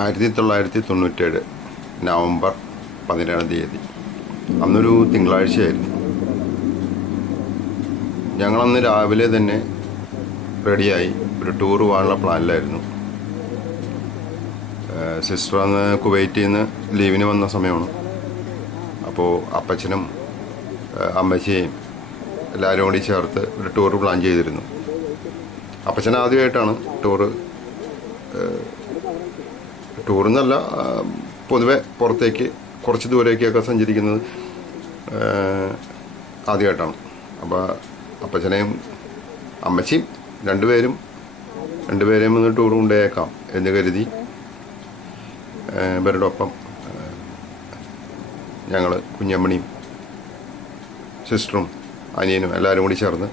1997 November 17-ാം തീയതി. അന്നൊരു തിങ്കളാഴ്ചയായിരുന്നു. ഞങ്ങളന്ന് രാവിലെ തന്നെ റെഡിയായി ഒരു ടൂർ പോകാനുള്ള പ്ലാനിലായിരുന്നു. സിസ്റ്റർ അന്ന് കുവൈറ്റിൽ നിന്ന് ലീവിന് വന്ന സമയമാണ്. അപ്പോൾ അപ്പച്ചനും അമ്മച്ചിയെയും എല്ലാവരും കൂടി ചേർത്ത് ഒരു ടൂർ പ്ലാൻ ചെയ്തിരുന്നു. അപ്പച്ചൻ ആദ്യമായിട്ടാണ് ടൂറെന്നല്ല, പൊതുവെ പുറത്തേക്ക് കുറച്ച് ദൂരേക്കൊക്കെ സഞ്ചരിക്കുന്നത് ആദ്യമായിട്ടാണ്. അപ്പോൾ അപ്പച്ചനെയും അമ്മച്ചിയും രണ്ടുപേരെയും ഒന്ന് ടൂർ കൊണ്ടുപോയേക്കാം എന്ന് കരുതി ഇവരുടെ ഒപ്പം ഞങ്ങൾ കുഞ്ഞമ്മണിയും സിസ്റ്ററും അനിയനും എല്ലാവരും കൂടി ചേർന്ന്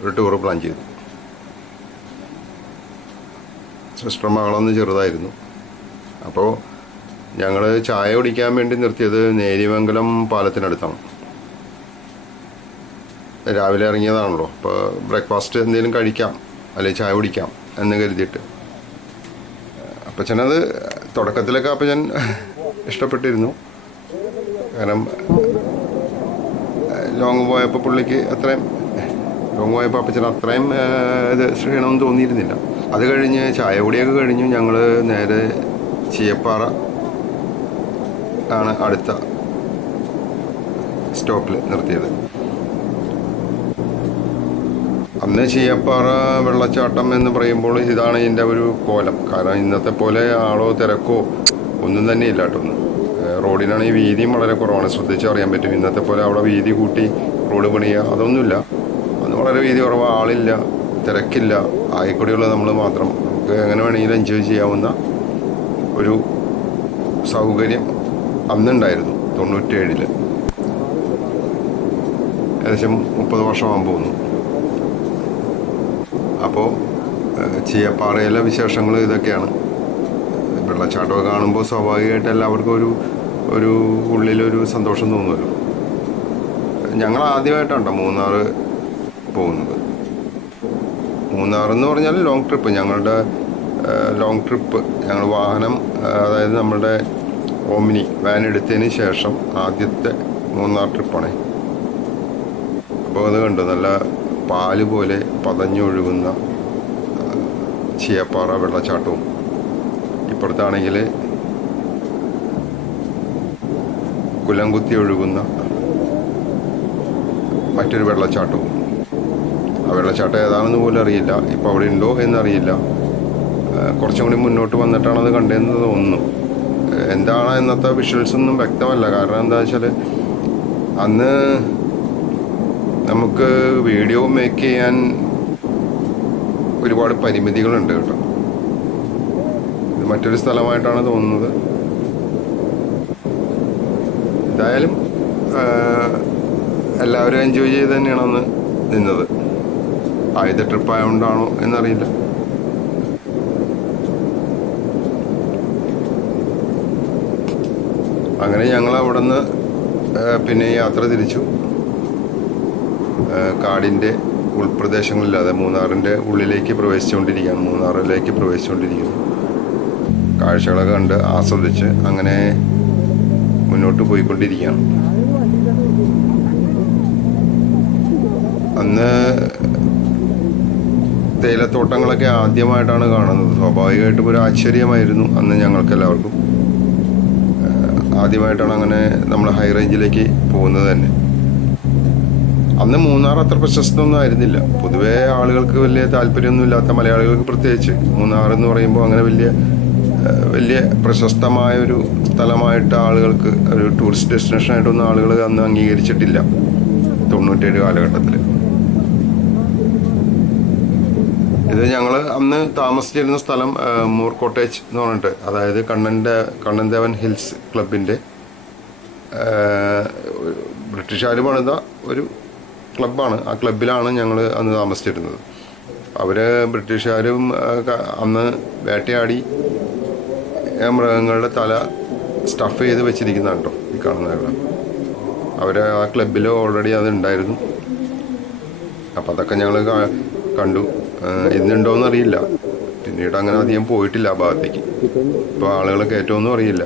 ഒരു ടൂർ പ്ലാൻ ചെയ്തു. സിസ്റ്റർ മകളൊന്ന് ചെറുതായിരുന്നു. അപ്പോൾ ഞങ്ങൾ ചായ കുടിക്കാൻ വേണ്ടി നിർത്തിയത് നേരിമംഗലം പാലത്തിനടുത്താണ്. രാവിലെ ഇറങ്ങിയതാണല്ലോ, അപ്പോൾ ബ്രേക്ക്ഫാസ്റ്റ് എന്തെങ്കിലും കഴിക്കാം അല്ലെങ്കിൽ ചായ കുടിക്കാം എന്ന് കരുതിയിട്ട്. അപ്പച്ചനത് തുടക്കത്തിലൊക്കെ അപ്പച്ചൻ ഇഷ്ടപ്പെട്ടിരുന്നു. കാരണം ലോങ് പോയപ്പോൾ അപ്പച്ചൻ അത്രയും ഇത് ക്ഷീണമെന്ന് തോന്നിയിരുന്നില്ല. അത് കഴിഞ്ഞ് ചായ കുടിയൊക്കെ കഴിഞ്ഞു ഞങ്ങൾ നേരെ ചീയപ്പാറ ആണ് അടുത്ത സ്റ്റോപ്പിൽ നിർത്തിയത്. അന്ന് ചീയപ്പാറ വെള്ളച്ചാട്ടം എന്ന് പറയുമ്പോൾ ഇതാണ് ഇതിൻ്റെ ഒരു കോലം. കാരണം ഇന്നത്തെ പോലെ ആളോ തിരക്കോ ഒന്നും തന്നെ ഇല്ല കേട്ടോ. റോഡിനാണെങ്കിൽ വീതിയും വളരെ കുറവാണ്, ശ്രദ്ധിച്ചറിയാൻ പറ്റും. ഇന്നത്തെ പോലെ അവിടെ വീതി കൂട്ടി റോഡ് പണിയുക അതൊന്നുമില്ല. അന്ന് വളരെ വീതി കുറവ്, ആളില്ല, തിരക്കില്ല, ആയിക്കൂടിയുള്ള നമ്മൾ മാത്രം. നമുക്ക് എങ്ങനെ വേണമെങ്കിലും എൻജോയ് ചെയ്യാവുന്ന ഒരു സൗകര്യം അന്നുണ്ടായിരുന്നു. 97 ഏകദേശം 30 വർഷമാകാൻ പോകുന്നു. അപ്പോൾ ചീയപ്പാറയിലെ വിശേഷങ്ങൾ ഇതൊക്കെയാണ്. വെള്ളച്ചാട്ടമൊക്കെ കാണുമ്പോൾ സ്വാഭാവികമായിട്ട് എല്ലാവർക്കും ഒരു ഉള്ളിലൊരു സന്തോഷം തോന്നുമല്ലോ. ഞങ്ങൾ ആദ്യമായിട്ടാണ് മൂന്നാർ പോകുന്നത്. മൂന്നാറെന്ന് പറഞ്ഞാൽ ലോങ് ട്രിപ്പ്, ഞങ്ങളുടെ ലോങ് ട്രിപ്പ്. ഞങ്ങൾ വാഹനം, അതായത് നമ്മളുടെ ഓമിനി വാൻ എടുത്തതിന് ശേഷം ആദ്യത്തെ മൂന്നാർ ട്രിപ്പാണ്. അപ്പോൾ അത് കണ്ടു, നല്ല പാല് പോലെ പതഞ്ഞൊഴുകുന്ന ചീയപ്പാറ വെള്ളച്ചാട്ടവും, ഇപ്പുറത്താണെങ്കിൽ കുലംകുത്തി ഒഴുകുന്ന മറ്റൊരു വെള്ളച്ചാട്ടവും. ആ വെള്ളച്ചാട്ടം ഏതാണെന്ന് പോലും അറിയില്ല, ഇപ്പോൾ അവിടെ ഉണ്ടോ എന്നറിയില്ല. കുറച്ചും കൂടി മുന്നോട്ട് വന്നിട്ടാണ് അത് കണ്ടതെന്ന് തോന്നുന്നു. എന്താണ് ഇന്നത്തെ വിഷ്വൽസ് ഒന്നും വ്യക്തമല്ല. കാരണം എന്താ വെച്ചാൽ അന്ന് നമുക്ക് വീഡിയോ മേക്ക് ചെയ്യാൻ ഒരുപാട് പരിമിതികളുണ്ട് കേട്ടോ. ഇത് മറ്റൊരു സ്ഥലമായിട്ടാണ് തോന്നുന്നത്. എന്തായാലും എല്ലാവരും എൻജോയ് ചെയ്ത് തന്നെയാണ് അന്ന് നിന്നത്. ആദ്യത്തെ ട്രിപ്പായതുകൊണ്ടാണോ എന്നറിയില്ല. അങ്ങനെ ഞങ്ങൾ അവിടെ നിന്ന് പിന്നെ യാത്ര തിരിച്ചു. കാടിൻ്റെ ഉൾപ്രദേശങ്ങളില്ലാതെ മൂന്നാറിൻ്റെ ഉള്ളിലേക്ക് മൂന്നാറിലേക്ക് പ്രവേശിച്ചുകൊണ്ടിരിക്കുന്നു. കാഴ്ചകളൊക്കെ കണ്ട് ആസ്വദിച്ച് അങ്ങനെ മുന്നോട്ട് പോയിക്കൊണ്ടിരിക്കുകയാണ്. അന്ന് തേയിലത്തോട്ടങ്ങളൊക്കെ ആദ്യമായിട്ടാണ് കാണുന്നത്. സ്വാഭാവികമായിട്ടും ഒരു ആശ്ചര്യമായിരുന്നു അന്ന് ഞങ്ങൾക്കെല്ലാവർക്കും. ആദ്യമായിട്ടാണ് അങ്ങനെ നമ്മൾ ഹൈ റേഞ്ചിലേക്ക് പോകുന്നത് തന്നെ. അന്ന് മൂന്നാർ അത്ര പ്രശസ്തമൊന്നും ആയിരുന്നില്ല. പൊതുവേ ആളുകൾക്ക് വലിയ താല്പര്യമൊന്നും ഇല്ലാത്ത, മലയാളികൾക്ക് പ്രത്യേകിച്ച്, മൂന്നാർ എന്ന് പറയുമ്പോൾ അങ്ങനെ വലിയ പ്രശസ്തമായ ഒരു സ്ഥലമായിട്ട് ആളുകൾക്ക്, ഒരു ടൂറിസ്റ്റ് ഡെസ്റ്റിനേഷനായിട്ടൊന്നും ആളുകൾ അന്ന് അംഗീകരിച്ചിട്ടില്ല 97 കാലഘട്ടത്തിൽ. ഇത് ഞങ്ങൾ അന്ന് താമസിച്ചിരുന്ന സ്ഥലം മൂർ കോട്ടേജ് എന്ന് പറഞ്ഞിട്ട്, അതായത് കണ്ണൻദേവൻ ഹിൽസ് ക്ലബിൻ്റെ ബ്രിട്ടീഷുകാർ പണിത ഒരു ക്ലബ്ബാണ്. ആ ക്ലബിലാണ് ഞങ്ങൾ അന്ന് താമസിച്ചിരുന്നത്. ബ്രിട്ടീഷുകാരും അന്ന് വേട്ടയാടി മൃഗങ്ങളുടെ തല സ്റ്റഫ് ചെയ്ത് വെച്ചിരിക്കുന്നതാണ് കേട്ടോ ഈ കാണുന്നതെല്ലാം. ആ ക്ലബിൽ ഓൾറെഡി അത് ഉണ്ടായിരുന്നു. അപ്പോൾ അതൊക്കെ ഞങ്ങൾ കണ്ടു. ഇന്നുണ്ടോയെന്നറിയില്ല. പിന്നീട് അങ്ങനെ അധികം പോയിട്ടില്ല ആ ഭാഗത്തേക്ക്. ഇപ്പോൾ ആളുകൾ കയറ്റുമെന്നും അറിയില്ല.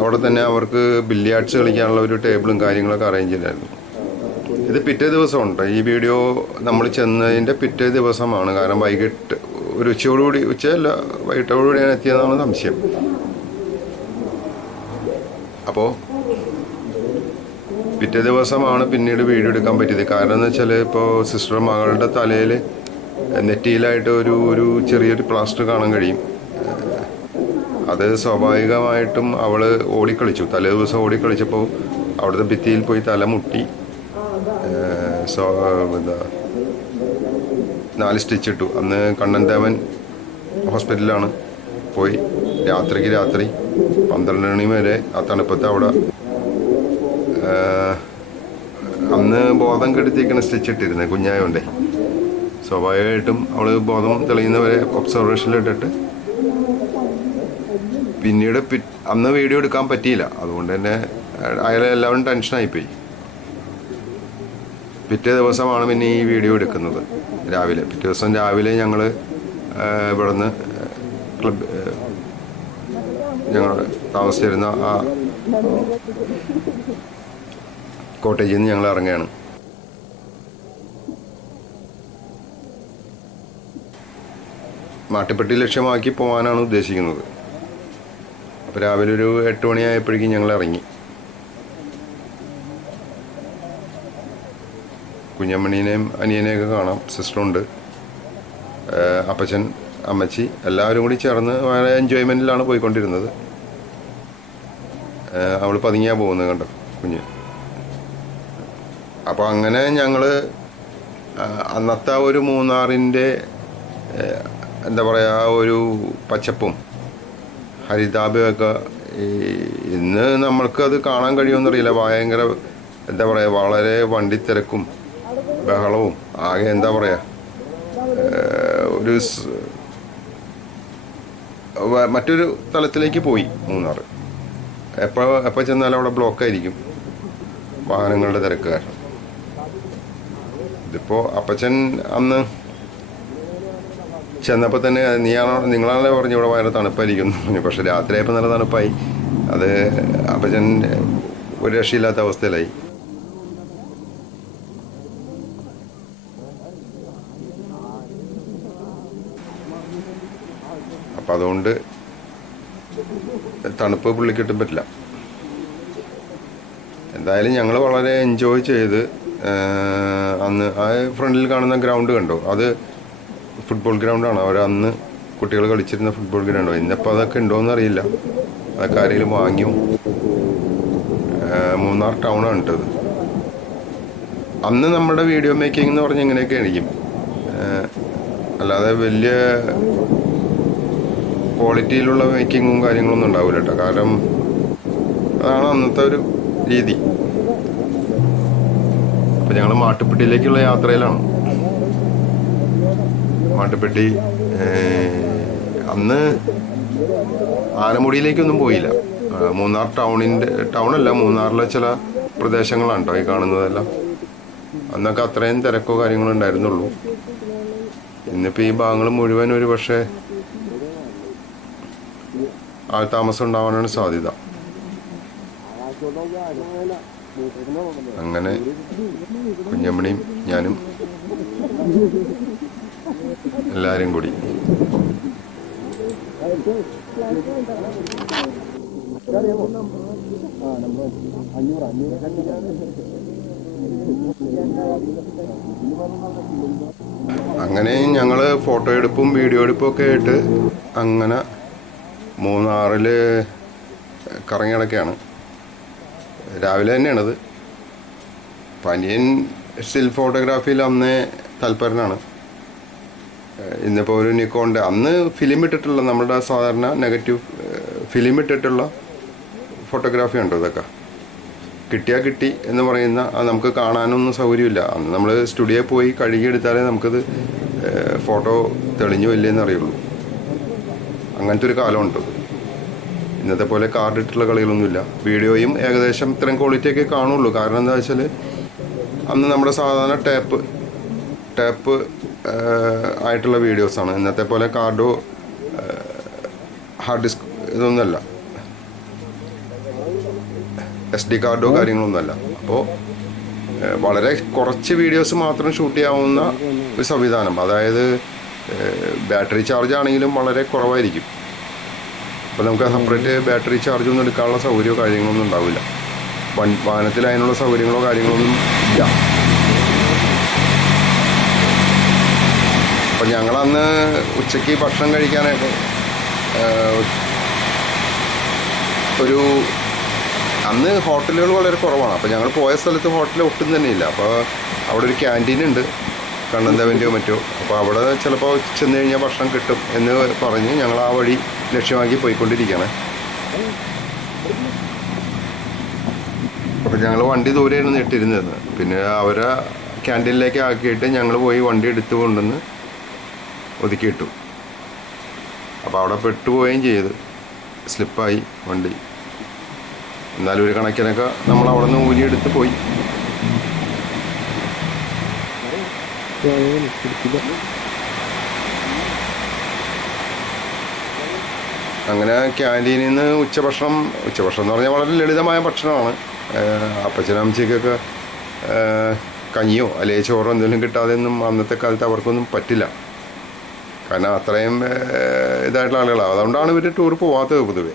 അവിടെ തന്നെ അവർക്ക് ബില്ലിയാർഡ്സ് കളിക്കാനുള്ള ഒരു ടേബിളും കാര്യങ്ങളൊക്കെ അറേഞ്ച് ചെയ്തായിരുന്നു. ഇത് പിറ്റേ ദിവസമുണ്ട്. ഈ വീഡിയോ നമ്മൾ ചെന്നതിൻ്റെ പിറ്റേ ദിവസമാണ്. കാരണം വൈകിട്ട് ഒരു ഉച്ചയോടുകൂടി, ഉച്ചയല്ല വൈകിട്ടോടുകൂടി ഞാൻ എത്തിയതാണ് സംശയം. അപ്പോൾ പിറ്റേ ദിവസമാണ് പിന്നീട് വീഡിയോ എടുക്കാൻ പറ്റിയത്. കാരണം എന്ന് വെച്ചാൽ ഇപ്പോൾ സിസ്റ്റർ മകളുടെ തലയിൽ നെറ്റിയിലായിട്ട് ഒരു ചെറിയൊരു പ്ലാസ്റ്റർ കാണാൻ കഴിയും. അത് സ്വാഭാവികമായിട്ടും അവൾ ഓടിക്കളിച്ചു. തലേ ദിവസം ഓടിക്കളിച്ചപ്പോൾ അവിടുത്തെ ഭിത്തിയിൽ പോയി തല മുട്ടി. എന്താ 4 സ്റ്റിച്ച് ഇട്ടു. അന്ന് കണ്ണൻദേവൻ ഹോസ്പിറ്റലിലാണ്. പോയി രാത്രി 12 മണി വരെ ആ തണുപ്പത്ത് അവിടെ. അന്ന് ബോധം കെടുത്തിരിക്കുന്ന സ്റ്റിച്ച് ഇട്ടിരുന്നത് കുഞ്ഞായോണ്ടേ. സ്വാഭാവികമായിട്ടും അവൾ ബോധം തെളിയുന്നവരെ ഒബ്സർവേഷനിലിട്ടിട്ട് പിന്നീട് അന്ന് വീഡിയോ എടുക്കാൻ പറ്റിയില്ല. അതുകൊണ്ട് തന്നെ എല്ലാവരും ടെൻഷനായിപ്പോയി. പിറ്റേ ദിവസമാണ് പിന്നെ ഈ വീഡിയോ എടുക്കുന്നത് രാവിലെ. പിറ്റേ ദിവസം രാവിലെ ഞങ്ങൾ ഇവിടുന്ന് ഞങ്ങൾ താമസിച്ചിരുന്ന ആ കോട്ടേജിൽ നിന്ന് ഞങ്ങൾ ഇറങ്ങുകയാണ്. മാട്ടുപ്പെട്ടി ലക്ഷ്യമാക്കി പോകാനാണ് ഉദ്ദേശിക്കുന്നത്. അപ്പോൾ രാവിലെ ഒരു 8 മണിയായപ്പോഴേക്കും ഞങ്ങൾ ഇറങ്ങി. കുഞ്ഞമ്മണീനെയും അനിയനെയൊക്കെ കാണാം. സിസ്റ്ററുണ്ട്, അപ്പച്ചൻ, അമ്മച്ചി എല്ലാവരും കൂടി ചേർന്ന് വളരെ എൻജോയ്മെൻറ്റിലാണ് പോയിക്കൊണ്ടിരുന്നത്. അവൾ പതുങ്ങിയാ പോകുന്നത് കണ്ടോ കുഞ്ഞ്. അപ്പോൾ അങ്ങനെ ഞങ്ങൾ അന്നത്തെ ഒരു മൂന്നാറിൻ്റെ എന്താ പറയുക ഒരു പച്ചപ്പും ഹരിതാപയൊക്കെ ഇന്ന് നമ്മൾക്കത് കാണാൻ കഴിയുമെന്നറിയില്ല. ഭയങ്കര എന്താ പറയുക, വളരെ വണ്ടിത്തിരക്കും ബഹളവും ആകെ എന്താ പറയുക ഒരു മറ്റൊരു തലത്തിലേക്ക് പോയി മൂന്നാർ. എപ്പോൾ ചെന്നാലും അവിടെ ബ്ലോക്കായിരിക്കും വാഹനങ്ങളുടെ തിരക്ക് കാരണം. ഇതിപ്പോൾ അപ്പച്ചൻ അന്ന് ചെന്നപ്പോൾ തന്നെ നിങ്ങളാണല്ലേ പറഞ്ഞു ഇവിടെ ഭയങ്കര തണുപ്പായിരിക്കും. പക്ഷെ രാത്രിയായപ്പോൾ നല്ല തണുപ്പായി. അത് അപ്പച്ചൻ ഒരു രക്ഷയില്ലാത്ത അവസ്ഥയിലായി. അപ്പം അതുകൊണ്ട് തണുപ്പ് പുള്ളിക്കിട്ടും പറ്റില്ല. എന്തായാലും ഞങ്ങൾ വളരെ എൻജോയ് ചെയ്ത് അന്ന് ആ ഫ്രണ്ടിൽ കാണുന്ന ഗ്രൗണ്ട് കണ്ടോ, അത് ഫുട്ബോൾ ഗ്രൗണ്ടാണ്. അന്ന് കുട്ടികൾ കളിച്ചിരുന്ന ഫുട്ബോൾ ഗ്രൗണ്ടോ. ഇന്നിപ്പോൾ അതൊക്കെ ഉണ്ടോയെന്ന് അറിയില്ല. അതൊക്കെ ആരെങ്കിലും വാങ്ങിയോ. മൂന്നാർ ടൗണാണ് കേട്ടത്. അന്ന് നമ്മുടെ വീഡിയോ മേക്കിംഗ് എന്ന് പറഞ്ഞാൽ ഇങ്ങനെയൊക്കെ ആയിരിക്കും. അല്ലാതെ വലിയ ക്വാളിറ്റിയിലുള്ള മേക്കിങ്ങും കാര്യങ്ങളൊന്നും ഉണ്ടാവില്ല കേട്ടോ. കാരണം അതാണ് അന്നത്തെ ഒരു രീതി. അപ്പം ഞങ്ങൾ മാട്ടുപ്പെട്ടിയിലേക്കുള്ള യാത്രയിലാണ്. മാട്ടുപ്പെട്ടി അന്ന് ആനമുടിയിലേക്കൊന്നും പോയില്ല. മൂന്നാർ ടൗണല്ല, മൂന്നാറിലെ ചില പ്രദേശങ്ങളാണ് കേട്ടോ ഈ കാണുന്നതെല്ലാം. അന്നൊക്കെ അത്രയും തിരക്കോ കാര്യങ്ങളോ ഉണ്ടായിരുന്നുള്ളൂ. ഇന്നിപ്പോൾ ഈ ഭാഗങ്ങൾ മുഴുവൻ ഒരു പക്ഷേ ആൾ താമസം ഉണ്ടാവാനാണ് സാധ്യത. അങ്ങനെ കുഞ്ഞമ്മണിയും ഞാനും എല്ലാവരും കൂടി അങ്ങനെ ഞങ്ങൾ ഫോട്ടോ എടുപ്പും വീഡിയോ എടുപ്പും ഒക്കെ ആയിട്ട് അങ്ങനെ മൂന്നാറിൽ കറങ്ങി നടക്കുകയാണ്. രാവിലെ തന്നെയാണത്. പനിയൻ സ്റ്റിൽ ഫോട്ടോഗ്രാഫിയിൽ അന്നേ തൽപരനാണ്. ഇന്നിപ്പോൾ ഒരു നിക്കോണിൻ്റെ അന്ന് ഫിലിം ഇട്ടിട്ടുള്ള നമ്മുടെ സാധാരണ നെഗറ്റീവ് ഫിലിം ഇട്ടിട്ടുള്ള ഫോട്ടോഗ്രാഫി ഉണ്ടോ. ഇതൊക്കെ കിട്ടിയാൽ കിട്ടി എന്ന് പറയുന്ന നമുക്ക് കാണാനൊന്നും സൗകര്യമില്ല. അന്ന് നമ്മൾ സ്റ്റുഡിയോയിൽ പോയി കഴുകിയെടുത്താലേ നമുക്കത് ഫോട്ടോ തെളിഞ്ഞു ഇല്ലെന്ന് അറിയുള്ളൂ. അങ്ങനത്തെ ഒരു കാലമുണ്ട്. ഇന്നത്തെ പോലെ കാർഡ് ഇട്ടുള്ള കളികളൊന്നുമില്ല. വീഡിയോയും ഏകദേശം ഇത്രയും ക്വാളിറ്റിയൊക്കെ കാണുള്ളൂ. കാരണം എന്താ വെച്ചാൽ അന്ന് നമ്മുടെ സാധാരണ ടാപ്പ് ആയിട്ടുള്ള വീഡിയോസാണ്. ഇന്നത്തെ പോലെ കാർഡോ ഹാർഡ് ഡിസ്ക് ഇതൊന്നുമല്ല, SD കാർഡോ കാര്യങ്ങളൊന്നുമല്ല. അപ്പോൾ വളരെ കുറച്ച് വീഡിയോസ് മാത്രം ഷൂട്ട് ചെയ്യാവുന്ന ഒരു സംവിധാനം. അതായത് ബാറ്ററി ചാർജ് ആണെങ്കിലും വളരെ കുറവായിരിക്കും. അപ്പോൾ നമുക്ക് സെപ്പറേറ്റ് ബാറ്ററി ചാർജ് ഒന്നും എടുക്കാനുള്ള സൗകര്യമോ കാര്യങ്ങളൊന്നും ഉണ്ടാവില്ല. വാഹനത്തിൽ അതിനുള്ള സൗകര്യങ്ങളോ കാര്യങ്ങളൊന്നും ഇല്ല. അപ്പം ഞങ്ങളന്ന് ഉച്ചയ്ക്ക് ഭക്ഷണം കഴിക്കാനായിട്ട് അന്ന് ഹോട്ടലുകൾ വളരെ കുറവാണ്. അപ്പോൾ ഞങ്ങൾ പോയ സ്ഥലത്ത് ഹോട്ടൽ ഒട്ടും തന്നെ ഇല്ല. അപ്പോൾ അവിടെ ഒരു ക്യാൻറ്റീൻ ഉണ്ട്, കണ്ണന്തവൻ്റെയോ മറ്റോ. അപ്പോൾ അവിടെ ചിലപ്പോൾ ചെന്ന് കഴിഞ്ഞാൽ ഭക്ഷണം കിട്ടും എന്ന് പറഞ്ഞ് ഞങ്ങൾ ആ വഴി ലക്ഷ്യമാക്കി പോയിക്കൊണ്ടിരിക്കുകയാണ്. അപ്പോൾ ഞങ്ങൾ വണ്ടി ദൂരെയായിരുന്നു ഇട്ടിരുന്നത്. പിന്നെ അവരെ ക്യാൻറ്റീനിലേക്ക് ആക്കിയിട്ട് ഞങ്ങൾ പോയി വണ്ടി എടുത്തു കൊണ്ടുവന്ന് ഒതുക്കിയിട്ടു. അപ്പോൾ അവിടെ പെട്ടുപോവുകയും ചെയ്ത്, സ്ലിപ്പായി വണ്ടി. എന്നാലും ഒരു കണക്കിനൊക്കെ നമ്മൾ അവിടെ നിന്ന് ഊരിയെടുത്ത് പോയി. അങ്ങനെ ക്യാൻറ്റീനിൽ നിന്ന് ഉച്ചഭക്ഷണം എന്ന് പറഞ്ഞാൽ വളരെ ലളിതമായ ഭക്ഷണമാണ്. അപ്പച്ചനമ്മച്ചിക്കൊക്കെ കഞ്ഞിയോ അല്ലെങ്കിൽ ചോറോ എന്തെങ്കിലും കിട്ടാതെ ഒന്നും അന്നത്തെ കാലത്ത് അവർക്കൊന്നും പറ്റില്ല. കാരണം അത്രയും ഇതായിട്ടുള്ള ആളുകളാണ്. അതുകൊണ്ടാണ് ഇവർ ടൂർ പോകാത്തത്. പൊതുവെ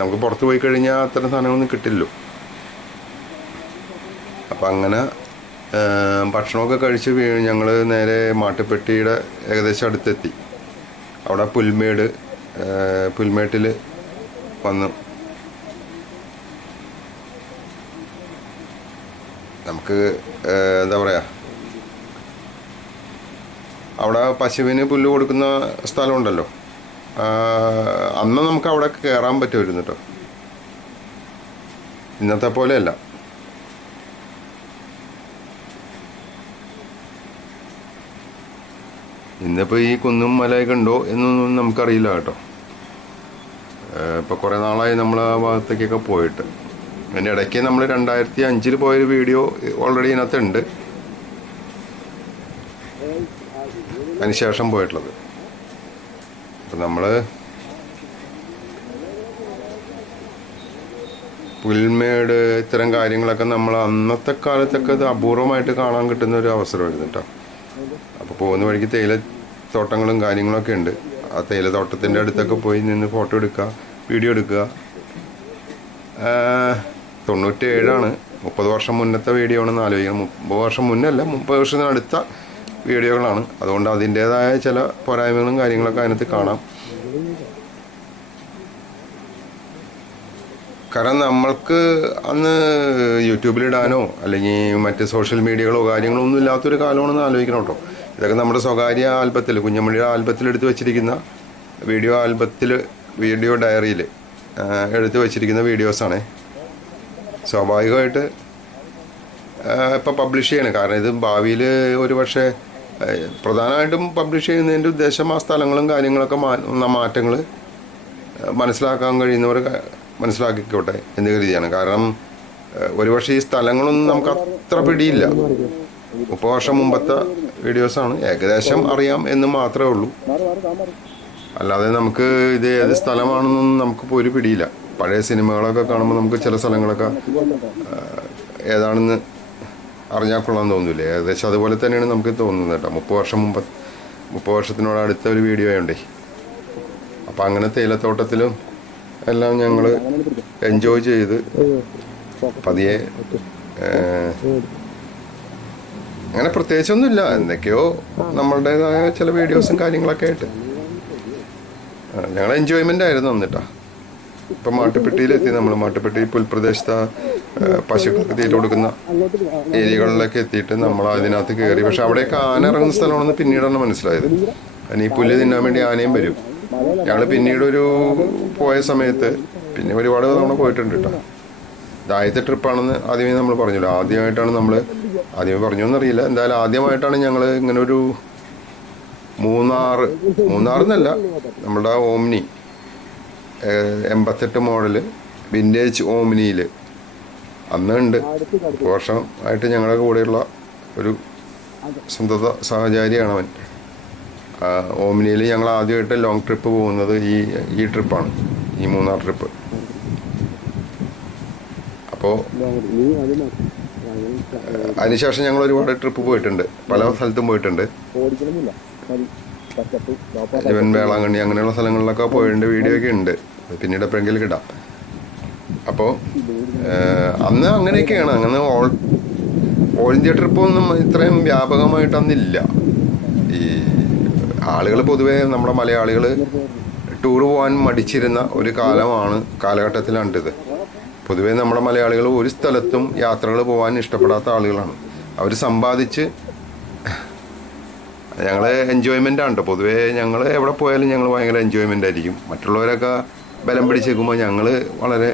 നമുക്ക് പുറത്ത് പോയി കഴിഞ്ഞാൽ അത്തരം സാധനങ്ങളൊന്നും കിട്ടില്ലല്ലോ. അപ്പം അങ്ങനെ ഭക്ഷണമൊക്കെ കഴിച്ച് ഞങ്ങൾ നേരെ മാട്ടുപ്പെട്ടിയുടെ ഏകദേശം അടുത്തെത്തി. അവിടെ പുൽമേട്ടിൽ വന്നു. നമുക്ക് എന്താ പറയുക, അവിടെ പശുവിന് പുല്ല് കൊടുക്കുന്ന സ്ഥലമുണ്ടല്ലോ. അന്ന് നമുക്ക് അവിടെ കയറാൻ പറ്റുമായിരുന്നു കേട്ടോ. ഇന്നത്തെ പോലെയല്ല. ഇന്നിപ്പോൾ ഈ കുന്നും മലയൊക്കെ ഉണ്ടോ എന്നൊന്നും നമുക്കറിയില്ല കേട്ടോ. ഇപ്പോൾ കുറേ നാളായി നമ്മൾ ആ ഭാഗത്തേക്കൊക്കെ പോയിട്ട്. അതിൻ്റെ ഇടയ്ക്ക് നമ്മൾ 2005 പോയൊരു വീഡിയോ ഓൾറെഡി ഇതിനകത്തുണ്ട്, അതിന് ശേഷം പോയിട്ടുള്ളത്. അപ്പം നമ്മൾ പുൽമേട് ഇത്തരം കാര്യങ്ങളൊക്കെ നമ്മൾ അന്നത്തെ കാലത്തൊക്കെ ഇത് അപൂർവമായിട്ട് കാണാൻ കിട്ടുന്ന ഒരു അവസരമായിരുന്നു കേട്ടോ. അപ്പോൾ പോകുന്ന വഴിക്ക് തേയിലത്തോട്ടങ്ങളും കാര്യങ്ങളൊക്കെ ഉണ്ട്. ആ തേയിലത്തോട്ടത്തിൻ്റെ അടുത്തൊക്കെ പോയി നിന്ന് ഫോട്ടോ എടുക്കുക, വീഡിയോ എടുക്കുക. 97 30 വർഷം മുന്നത്തെ വീഡിയോ ആണെന്ന് ആലോചിക്കണം. 30 വർഷം മുന്നല്ല, 30 വർഷത്തിനടുത്ത വീഡിയോകളാണ്. അതുകൊണ്ട് അതിൻ്റേതായ ചില പോരായ്മകളും കാര്യങ്ങളൊക്കെ അതിനകത്ത് കാണാം. കാരണം നമ്മൾക്ക് അന്ന് യൂട്യൂബിലിടാനോ അല്ലെങ്കിൽ മറ്റ് സോഷ്യൽ മീഡിയകളോ കാര്യങ്ങളോ ഒന്നും ഇല്ലാത്തൊരു കാലമാണെന്ന് ആലോചിക്കണം കേട്ടോ. ഇതൊക്കെ നമ്മുടെ സ്വകാര്യ ആൽബത്തിൽ, കുഞ്ഞമ്മണിയുടെ ആൽബത്തിൽ എടുത്ത് വെച്ചിരിക്കുന്ന വീഡിയോ ഡയറിയിൽ എടുത്ത് വെച്ചിരിക്കുന്ന വീഡിയോസാണ്. സ്വാഭാവികമായിട്ട് ഇപ്പോൾ പബ്ലിഷ് ചെയ്യണം. കാരണം ഇത് ഭാവിയിൽ ഒരു പക്ഷേ പ്രധാനമായിട്ടും പബ്ലിഷ് ചെയ്യുന്നതിൻ്റെ ഉദ്ദേശം ആ സ്ഥലങ്ങളും കാര്യങ്ങളൊക്കെ മാറ്റങ്ങൾ മനസ്സിലാക്കാൻ കഴിയുന്നവർ മനസ്സിലാക്കിക്കോട്ടെ എന്ന് കരുതിയാണ്. കാരണം ഒരുപക്ഷെ ഈ സ്ഥലങ്ങളൊന്നും നമുക്ക് അത്ര പിടിയില്ല. 30 വർഷം മുമ്പത്തെ വീഡിയോസാണ്, ഏകദേശം അറിയാം എന്ന് മാത്രമേ ഉള്ളൂ. അല്ലാതെ നമുക്ക് ഇത് ഏത് സ്ഥലമാണെന്നൊന്നും നമുക്കിപ്പോൾ ഒരു പിടിയില്ല. പഴയ സിനിമകളൊക്കെ കാണുമ്പോൾ നമുക്ക് ചില സ്ഥലങ്ങളൊക്കെ ഏതാണെന്ന് അറിഞ്ഞാൽ കൊള്ളാൻ തോന്നില്ലേ. ഏകദേശം അതുപോലെ തന്നെയാണ് നമുക്ക് തോന്നുന്നത് കേട്ടോ. 30 വർഷത്തിനോട് അടുത്ത ഒരു വീഡിയോ ആയതുകൊണ്ടേ. അപ്പം അങ്ങനെ തേയിലത്തോട്ടത്തിലും എല്ലാം ഞങ്ങൾ എൻജോയ് ചെയ്ത് പതിയെ അങ്ങനെ പ്രത്യേകിച്ചൊന്നുമില്ല. എന്തൊക്കെയോ നമ്മളുടേതായ ചില വീഡിയോസും കാര്യങ്ങളൊക്കെ ആയിട്ട് ഞങ്ങൾ എൻജോയ്മെൻ്റ് ആയിരുന്നു അന്നിട്ടാ. ഇപ്പം മാട്ടുപ്പെട്ടിയിലെത്തി. നമ്മൾ മാട്ടുപ്പെട്ടി പുൽപ്രദേശത്ത് പശുക്കൾക്ക് തീറ്റ കൊടുക്കുന്ന ഏരിയകളിലൊക്കെ എത്തിയിട്ട് നമ്മൾ അതിനകത്ത് കയറി. പക്ഷെ അവിടെയൊക്കെ ആന ഇറങ്ങുന്ന സ്ഥലമാണെന്ന് പിന്നീടാണ് മനസ്സിലായത്. കാരണം ഈ പുല്ല് തിന്നാൻ വേണ്ടി ആനയും വരും. ഞങ്ങൾ പിന്നീടൊരു പോയ സമയത്ത് പിന്നെ ഒരുപാട് തവണ പോയിട്ടുണ്ട് കേട്ടോ. ആദ്യത്തെ ട്രിപ്പാണെന്ന് ആദ്യമേ നമ്മൾ പറഞ്ഞല്ലോ. ആദ്യമേ പറഞ്ഞോന്നറിയില്ല, എന്തായാലും ആദ്യമായിട്ടാണ് ഞങ്ങൾ ഇങ്ങനെ ഒരു മൂന്നാറെന്നല്ല, നമ്മുടെ ഓമ്നി 88 മോഡല് വിൻറ്റേജ് ഓമ്നിയിൽ അന്ന് ഉണ്ട്. 10 വർഷം ആയിട്ട് ഞങ്ങളുടെ കൂടെയുള്ള ഒരു സ്വന്തം സഹചാരിയാണ് അവൻ. ഓമിനിയിൽ ഞങ്ങൾ ആദ്യമായിട്ട് ലോങ് ട്രിപ്പ് പോകുന്നത് ഈ ട്രിപ്പാണ്, ഈ മൂന്നാർ ട്രിപ്പ്. അപ്പോൾ അതിനുശേഷം ഞങ്ങൾ ഒരുപാട് ട്രിപ്പ് പോയിട്ടുണ്ട്, പല സ്ഥലത്തും പോയിട്ടുണ്ട്. ഇവൻ വേളാങ്കണ്ണി അങ്ങനെയുള്ള സ്ഥലങ്ങളിലൊക്കെ പോയിട്ടുണ്ട്, വീഡിയോ ഒക്കെ ഉണ്ട്, പിന്നീട് എപ്പോഴെങ്കിലും ഇടാം. അപ്പോൾ അന്ന് അങ്ങനെയൊക്കെയാണ്. അങ്ങനെ ഓൾ ഇന്ത്യ ട്രിപ്പൊന്നും ഇത്രയും വ്യാപകമായിട്ട് അന്നില്ല. ഈ ആളുകൾ പൊതുവേ നമ്മുടെ മലയാളികൾ ടൂർ പോകാൻ മടിച്ചിരുന്ന ഒരു കാലഘട്ടത്തിലാണിത്. പൊതുവേ നമ്മുടെ മലയാളികൾ ഒരു സ്ഥലത്തും യാത്രകൾ പോകാൻ ഇഷ്ടപ്പെടാത്ത ആളുകളാണ്. അവർ സമ്പാദിച്ച് ഞങ്ങൾ എൻജോയ്മെൻ്റാണ് കേട്ടോ. പൊതുവേ ഞങ്ങൾ എവിടെ പോയാലും ഞങ്ങൾ ഭയങ്കര എൻജോയ്മെൻ്റ് ആയിരിക്കും. മറ്റുള്ളവരൊക്കെ ബലം പിടിച്ചേക്കുമ്പോൾ ഞങ്ങൾ വളരെ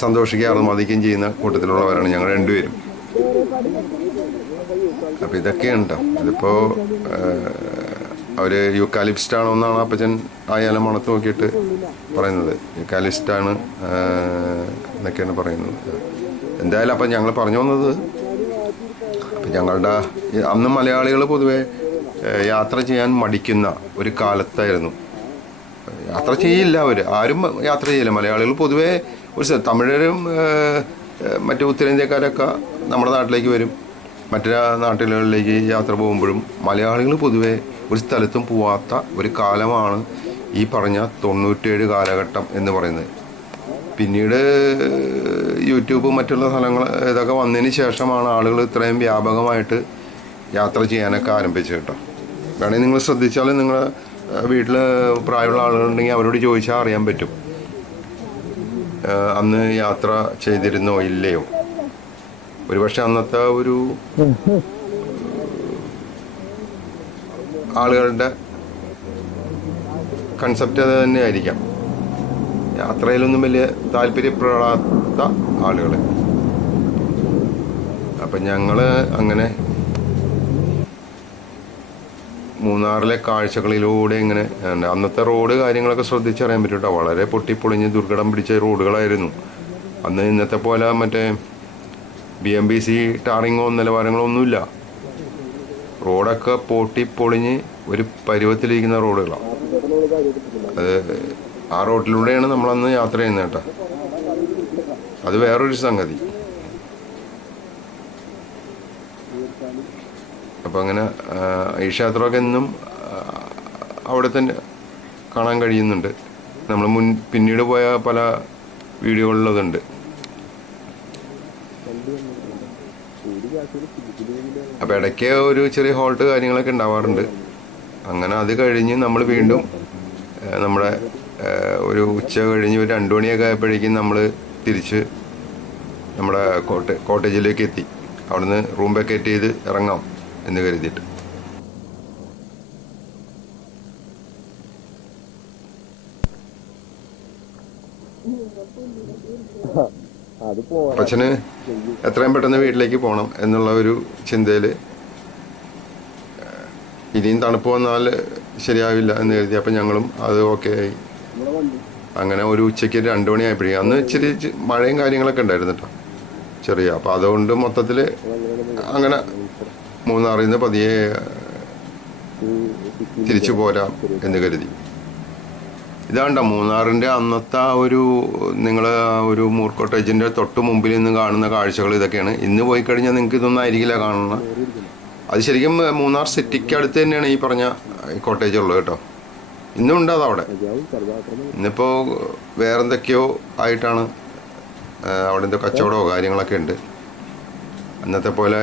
സന്തോഷിക്കാറും മതിക്കുകയും ചെയ്യുന്ന കൂട്ടത്തിലുള്ളവരാണ് ഞങ്ങൾ രണ്ടുപേരും. അപ്പോൾ ഇതൊക്കെയാണ് കേട്ടോ. ഇതിപ്പോൾ അവർ യൂക്കാലിപ്സ്റ്റാണോ എന്നാണ് അപ്പച്ചൻ ആയാലും മണത്ത് നോക്കിയിട്ട് പറയുന്നത്. യൂക്കാലിപ്സ്റ്റാണ് എന്നൊക്കെയാണ് പറയുന്നത്. എന്തായാലും അപ്പം ഞങ്ങൾ പറഞ്ഞു വന്നത്, അപ്പം ഞങ്ങളുടെ അന്ന് മലയാളികൾ പൊതുവെ യാത്ര ചെയ്യാൻ മടിക്കുന്ന ഒരു കാലത്തായിരുന്നു. യാത്ര ചെയ്യില്ല, ആരും യാത്ര ചെയ്യില്ല. മലയാളികൾ പൊതുവേ തമിഴരും മറ്റു ഉത്തരേന്ത്യക്കാരൊക്കെ നമ്മുടെ നാട്ടിലേക്ക് വരും. മറ്റു നാട്ടുകളിലേക്ക് യാത്ര പോകുമ്പോഴും മലയാളികൾ പൊതുവേ ഒരു സ്ഥലത്തും പോവാത്ത ഒരു കാലമാണ് ഈ പറഞ്ഞ 97 കാലഘട്ടം എന്ന് പറയുന്നത്. പിന്നീട് യൂട്യൂബ് മറ്റുള്ള സ്ഥലങ്ങൾ ഇതൊക്കെ വന്നതിന് ശേഷമാണ് ആളുകൾ ഇത്രയും വ്യാപകമായിട്ട് യാത്ര ചെയ്യാനൊക്കെ ആരംഭിച്ചത് കേട്ടോ. വേണമെങ്കിൽ നിങ്ങൾ ശ്രദ്ധിച്ചാൽ നിങ്ങൾ വീട്ടിൽ പ്രായമുള്ള ആളുകളുണ്ടെങ്കിൽ അവരോട് ചോദിച്ചാൽ അറിയാൻ പറ്റും അന്ന് യാത്ര ചെയ്തിരുന്നോ ഇല്ലയോ. ഒരുപക്ഷെ അന്നത്തെ ഒരു ആളുകളുടെ കൺസെപ്റ്റ് അത് തന്നെ ആയിരിക്കാം. യാത്രയിലൊന്നും വലിയ താല്പര്യപ്പെടാത്ത ആളുകൾ. അപ്പം ഞങ്ങൾ അങ്ങനെ മൂന്നാറിലെ കാഴ്ചകളിലൂടെ ഇങ്ങനെ അന്നത്തെ റോഡ് കാര്യങ്ങളൊക്കെ ശ്രദ്ധിച്ചറിയാൻ പറ്റും കേട്ടോ. വളരെ പൊട്ടിപ്പൊളിഞ്ഞ് ദുർഘടം പിടിച്ച റോഡുകളായിരുന്നു അന്ന്. ഇന്നത്തെ പോലെ മറ്റേ BMBC ടാറിങ്ങോ നിലവാരങ്ങളോ ഒന്നുമില്ല. റോഡൊക്കെ പൊട്ടിപ്പൊളിഞ്ഞ് ഒരു പരുവത്തിലിരിക്കുന്ന റോഡുകളാണ്. അത് ആ റോഡിലൂടെയാണ് നമ്മളന്ന് യാത്ര ചെയ്യുന്നത് കേട്ടോ. അത് വേറൊരു സംഗതി. അപ്പം അങ്ങനെ ഈ ക്ഷേത്രമൊക്കെ എന്നും അവിടെ തന്നെ കാണാൻ കഴിയുന്നുണ്ട്. നമ്മൾ പിന്നീട് പോയ പല വീഡിയോകളിലതുണ്ട്. അപ്പം ഇടയ്ക്ക് ഒരു ചെറിയ ഹോൾട്ട് കാര്യങ്ങളൊക്കെ ഉണ്ടാവാറുണ്ട്. അങ്ങനെ അത് കഴിഞ്ഞ് നമ്മൾ വീണ്ടും നമ്മുടെ ഒരു ഉച്ച കഴിഞ്ഞ് ഒരു 2 മണിയൊക്കെ ആയപ്പോഴേക്കും നമ്മൾ തിരിച്ച് നമ്മുടെ കോട്ടേജിലേക്ക് എത്തി. അവിടുന്ന് റൂം വെക്കേറ്റ് ചെയ്ത് ഇറങ്ങാം എന്ന് കരുതിയിട്ട്. അപ്പച്ചന് എത്രയും പെട്ടെന്ന് വീട്ടിലേക്ക് പോകണം എന്നുള്ള ഒരു ചിന്തയിൽ ഇനിയും തണുപ്പ് വന്നാൽ ശരിയാവില്ല എന്ന് കരുതി. അപ്പം ഞങ്ങളും അത് ഓക്കെ ആയി. അങ്ങനെ ഒരു ഉച്ചയ്ക്ക് 2 മണി ആയപ്പോഴേക്കും അന്ന് ഇച്ചിരി മഴയും കാര്യങ്ങളൊക്കെ ഉണ്ടായിരുന്നു കേട്ടോ, ചെറിയ. അപ്പം അതുകൊണ്ട് മൊത്തത്തിൽ അങ്ങനെ മൂന്നാറിൽ നിന്ന് പതിയെ തിരിച്ചു പോരാം എന്ന് കരുതി. ഇതാണ്ട മൂന്നാറിൻ്റെ അന്നത്തെ ഒരു നിങ്ങൾ ഒരു മൂർ കോട്ടേജിൻ്റെ തൊട്ട് മുമ്പിൽ നിന്ന് കാണുന്ന കാഴ്ചകൾ ഇതൊക്കെയാണ്. ഇന്ന് പോയി കഴിഞ്ഞാൽ നിങ്ങൾക്ക് ഇതൊന്നും ആയിരിക്കില്ല കാണുന്നത്. അത് ശരിക്കും മൂന്നാർ സിറ്റിക്ക് അടുത്ത് തന്നെയാണ് ഈ പറഞ്ഞ കോട്ടേജ് ഉള്ളത് കേട്ടോ. ഇന്നും ഉണ്ട് അതവിടെ. ഇന്നിപ്പോൾ വേറെന്തൊക്കെയോ ആയിട്ടാണ്, അവിടെ എന്തോ കച്ചവടമോ കാര്യങ്ങളൊക്കെ ഉണ്ട്. അന്നത്തെ പോലെ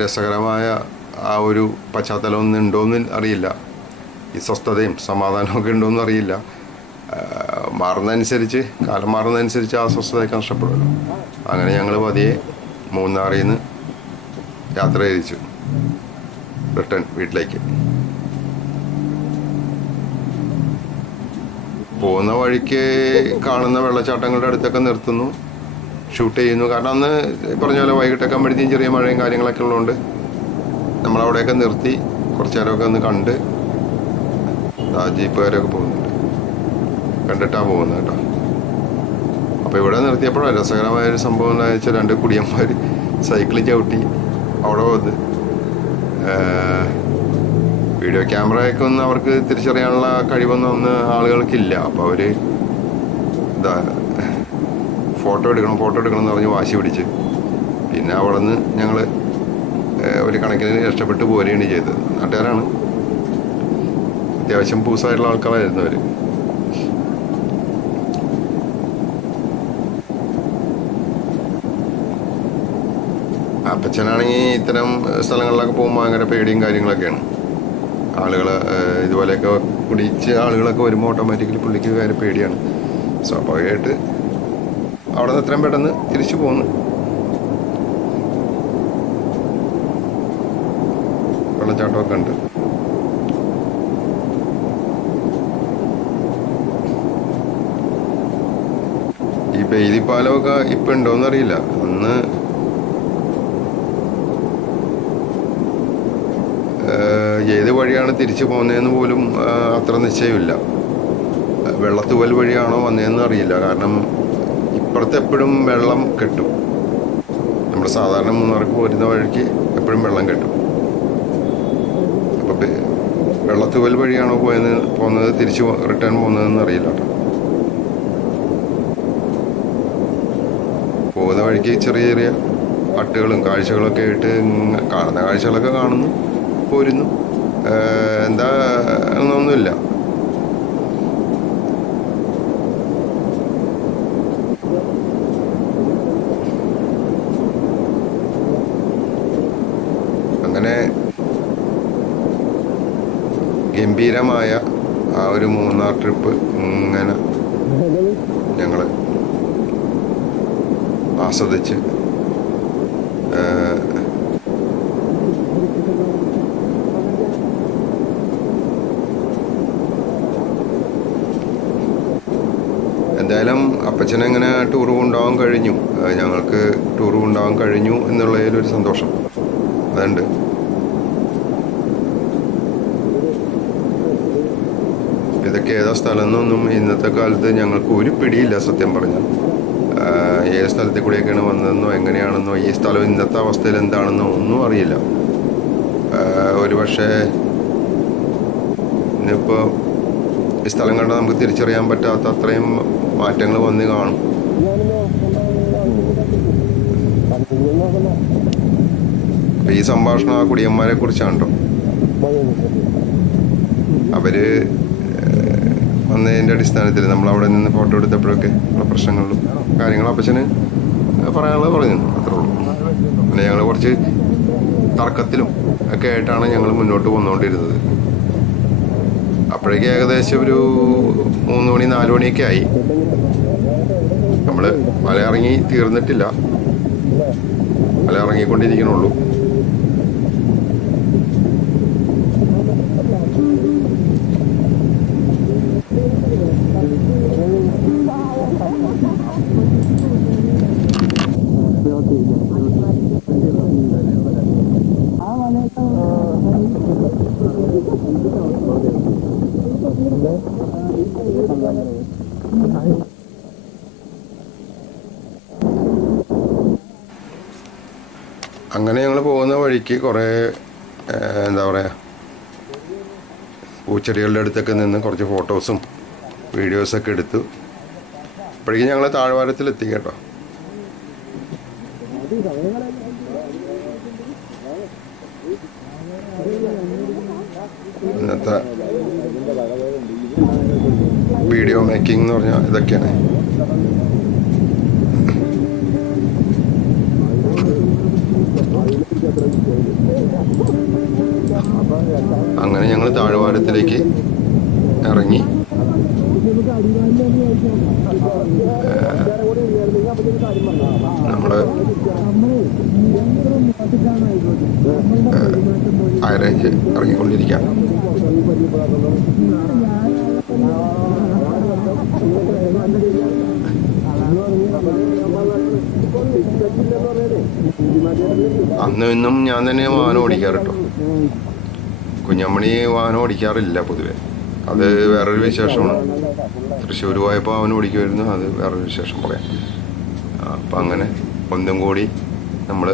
രസകരമായ ആ ഒരു പശ്ചാത്തലമൊന്നും ഉണ്ടോയെന്ന് അറിയില്ല. ഈ സ്വസ്ഥതയും സമാധാനമൊക്കെ ഉണ്ടോയെന്ന് അറിയില്ല. മാറുന്നതനുസരിച്ച്, കാലം മാറുന്നതനുസരിച്ച് ആ സ്വസ്ഥതയൊക്കെ നഷ്ടപ്പെടുമല്ലോ. അങ്ങനെ ഞങ്ങൾ പതിയെ മൂന്നാറിൽ നിന്ന് യാത്ര തിരിച്ചു റിട്ടേൺ വീട്ടിലേക്ക്. പോകുന്ന വഴിക്ക് കാണുന്ന വെള്ളച്ചാട്ടങ്ങളുടെ അടുത്തൊക്കെ നിർത്തുന്നു, ഷൂട്ട് ചെയ്യുന്നു. കാരണം അന്ന് പറഞ്ഞ പോലെ വൈകിട്ടൊക്കെ ആകുമ്പോഴത്തേക്കും ചെറിയ മഴയും കാര്യങ്ങളൊക്കെ ഉള്ളതുകൊണ്ട് നമ്മളവിടെയൊക്കെ നിർത്തി കുറച്ച് നേരമൊക്കെ ഒന്ന് കണ്ട് ജീപ്പുകാരൊക്കെ പോകുന്നുണ്ട്, കണ്ടിട്ടാണ് പോകുന്നത് കേട്ടോ. അപ്പോൾ ഇവിടെ നിർത്തിയപ്പോഴാണ് രസകരമായൊരു സംഭവം എന്താണെന്ന് വെച്ചാൽ 2 കുടിയന്മാർ സൈക്കിളിൽ ചവിട്ടി അവിടെ വന്ന് വീഡിയോ ക്യാമറയൊക്കെ ഒന്നും അവർക്ക് തിരിച്ചറിയാനുള്ള കഴിവൊന്നും അന്ന് ആളുകൾക്കില്ല. അപ്പോൾ അവർ ഫോട്ടോ എടുക്കണം എന്ന് പറഞ്ഞ് വാശി പിടിച്ച് പിന്നെ അവിടെ നിന്ന് ഞങ്ങൾ ഒരു കണക്കിന് രക്ഷപ്പെട്ട് പോരുകയാണ് ചെയ്തത്. നാട്ടുകാരാണ്, അത്യാവശ്യം പൂസായിട്ടുള്ള ആൾക്കാരായിരുന്നു അവർ. അപ്പച്ചനാണെങ്കിൽ ഇത്തരം സ്ഥലങ്ങളിലൊക്കെ പോകുമ്പോൾ ഭയങ്കര പേടിയും കാര്യങ്ങളൊക്കെയാണ്. ആളുകൾ ഇതുപോലെയൊക്കെ കുടിച്ച് ആളുകളൊക്കെ വരുമ്പോൾ ഓട്ടോമാറ്റിക്കലി പുള്ളിക്ക് കാര്യം പേടിയാണ്. സ്വാഭാവികമായിട്ട് അവിടെ നിന്ന് എത്രയും പെട്ടെന്ന് തിരിച്ചു പോകുന്നു. വെള്ളച്ചാട്ടമൊക്കെ ഉണ്ട്. ഈ ബെയിലി പാലമൊക്കെ ഇപ്പം ഉണ്ടോയെന്നറിയില്ല. അന്ന് ഏത് വഴിയാണ് തിരിച്ചു പോകുന്നതെന്ന് പോലും അത്ര നിശ്ചയമില്ല. വെള്ളത്തൂവൽ വഴിയാണോ വന്നതെന്ന് അറിയില്ല. കാരണം ഇപ്പുറത്ത് എപ്പോഴും വെള്ളം കെട്ടും. നമ്മൾ സാധാരണ മൂന്നാർക്ക് പോരുന്ന വഴിക്ക് എപ്പോഴും വെള്ളം കെട്ടും. അപ്പോൾ വെള്ളത്തൂവൽ വഴിയാണോ പോകുന്നത് തിരിച്ച് റിട്ടേൺ പോകുന്നതെന്ന് അറിയില്ല കേട്ടോ. പോകുന്ന വഴിക്ക് ചെറിയ ചെറിയ ഹട്ടുകളും കാഴ്ചകളൊക്കെ ആയിട്ട് കാണുന്ന കാഴ്ചകളൊക്കെ കാണുന്നു, പോരുന്നു. എന്താ എന്നൊന്നുമില്ല. അങ്ങനെ ഗംഭീരമായ ആ ഒരു മൂന്നാർ ട്രിപ്പ് ഇങ്ങനെ ഞങ്ങൾ ആസ്വദിച്ച് എന്തായാലും അപ്പച്ചനെങ്ങനെ ടൂർ കൊണ്ടുപോകാൻ കഴിഞ്ഞു, ഞങ്ങൾക്ക് ടൂർ കൊണ്ടുപോകാൻ കഴിഞ്ഞു എന്നുള്ളതിലൊരു സന്തോഷം അതുണ്ട്. ഇതൊക്കെ ഏതാ സ്ഥലം എന്നൊന്നും ഇന്നത്തെ കാലത്ത് ഞങ്ങൾക്ക് ഒരു പിടിയില്ല സത്യം പറഞ്ഞാൽ. ഏത് സ്ഥലത്തിൽ കൂടെയൊക്കെയാണ് വന്നതെന്നോ എങ്ങനെയാണെന്നോ ഈ സ്ഥലം ഇന്നത്തെ അവസ്ഥയിൽ എന്താണെന്നോ ഒന്നും അറിയില്ല. ഒരു പക്ഷേ ഇന്നിപ്പോൾ ഈ സ്ഥലം കണ്ടാൽ നമുക്ക് തിരിച്ചറിയാൻ പറ്റാത്ത അത്രയും മാറ്റങ്ങൾ വന്ന് കാണും. അപ്പം ഈ സംഭാഷണം ആ കുടിയന്മാരെ കുറിച്ചാണ് കേട്ടോ. അവർ വന്നതിൻ്റെ അടിസ്ഥാനത്തിൽ നമ്മളവിടെ നിന്ന് ഫോട്ടോ എടുത്തപ്പോഴൊക്കെ ഉള്ള പ്രശ്നങ്ങളിലും കാര്യങ്ങളും അപ്പച്ചന് പറയാനുള്ളത് പറഞ്ഞു, അത്രേ ഉള്ളൂ. പിന്നെ ഞങ്ങൾ കുറച്ച് തർക്കത്തിലും ഒക്കെ ആയിട്ടാണ് ഞങ്ങൾ മുന്നോട്ട് വന്നുകൊണ്ടിരുന്നത്. അപ്പോഴേക്കും ഏകദേശം ഒരു 3 മണി 4 മണിയൊക്കെ ആയി. നമ്മൾ മല ഇറങ്ങി തീർന്നിട്ടില്ല, മല ഇറങ്ങിക്കൊണ്ടിരിക്കണുള്ളൂ. അങ്ങനെ ഞങ്ങൾ പോകുന്ന വഴിക്ക് കുറേ എന്താ പറയുക പൂച്ചെടികളുടെ അടുത്തൊക്കെ നിന്ന് കുറച്ച് ഫോട്ടോസും വീഡിയോസൊക്കെ എടുത്തു. അപ്പോഴേക്കും ഞങ്ങൾ താഴ്വാരത്തിലെത്തി കേട്ടോ. ഇന്നത്തെ വീഡിയോ മേക്കിംഗ് എന്ന് പറഞ്ഞാൽ ഇതൊക്കെയാണ്. അങ്ങനെ ഞങ്ങൾ താഴ്വാരത്തിലേക്ക് ഇറങ്ങി. നമ്മൾ ഹൈറേഞ്ച് ഇറങ്ങിക്കൊണ്ടിരിക്കാം. അന്നും ഇന്നും ഞാൻ തന്നെ വാഹനം ഓടിക്കാറ് കേട്ടോ. കുഞ്ഞമ്മണി വാഹനം ഓടിക്കാറില്ല പൊതുവെ. അത് വേറൊരു വിശേഷമാണ്. തൃശ്ശൂർ പോയപ്പോൾ അവൻ ഓടിക്കുമായിരുന്നു, അത് വേറൊരു വിശേഷം പറയാം. അപ്പം അങ്ങനെ ഒന്നും കൂടി നമ്മൾ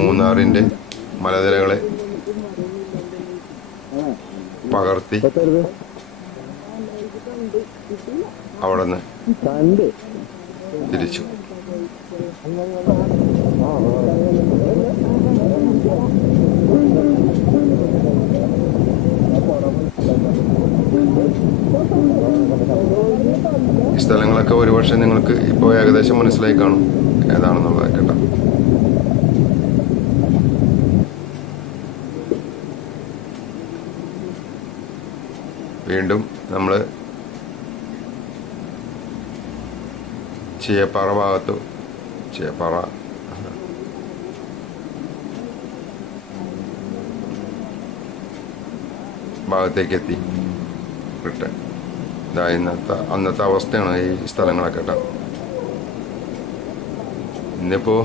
മൂന്നാറിൻ്റെ മലനിരകളെ പകർത്തി അവിടെ നിന്ന് തിരിച്ചു. ഈ സ്ഥലങ്ങളൊക്കെ ഒരുപക്ഷെ നിങ്ങൾക്ക് ഇപ്പോൾ ഏകദേശം മനസ്സിലായി കാണും ഏതാണെന്നുള്ളത് കേട്ടോ. വീണ്ടും നമ്മൾ ചീയപ്പാറ ഭാഗത്തേക്ക് എത്തി. റിട്ടേൺ ഇതാ അന്നത്തെ അവസ്ഥയാണ് ഈ സ്ഥലങ്ങളൊക്കെ കേട്ടോ. ഇന്നിപ്പോൾ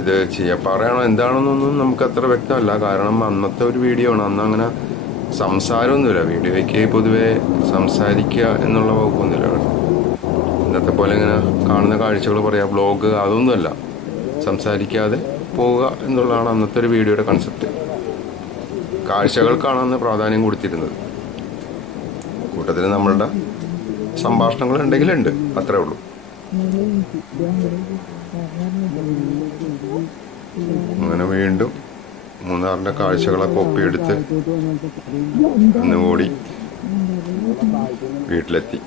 ഇത് ചീയപ്പാറയാണോ എന്താണെന്നൊന്നും നമുക്ക് അത്ര വ്യക്തമല്ല. കാരണം അന്നത്തെ ഒരു വീഡിയോ ആണ്. അന്ന് അങ്ങനെ സംസാരമൊന്നുമില്ല. വീഡിയോയ്ക്ക് പൊതുവെ സംസാരിക്കുക എന്നുള്ള വകുപ്പൊന്നുമില്ല. ഇന്നത്തെ പോലെ ഇങ്ങനെ കാണുന്ന കാഴ്ചകൾ പറയാം, വ്ലോഗ് അതൊന്നുമല്ല. സംസാരിക്കാതെ പോവുക എന്നുള്ളതാണ് അന്നത്തെ ഒരു വീഡിയോയുടെ കൺസെപ്റ്റ്. കാഴ്ചകൾക്കാണ് പ്രാധാന്യം കൊടുത്തിരുന്നത്. കൂട്ടത്തിൽ നമ്മളുടെ സംഭാഷണങ്ങൾ ഉണ്ടെങ്കിലുണ്ട്, അത്രേ ഉള്ളൂ. അങ്ങനെ വീണ്ടും മൂന്നാറിൻ്റെ കാഴ്ചകളൊക്കെ ഒപ്പിയെടുത്ത് ഒന്നുകൂടി വീട്ടിലെത്തി.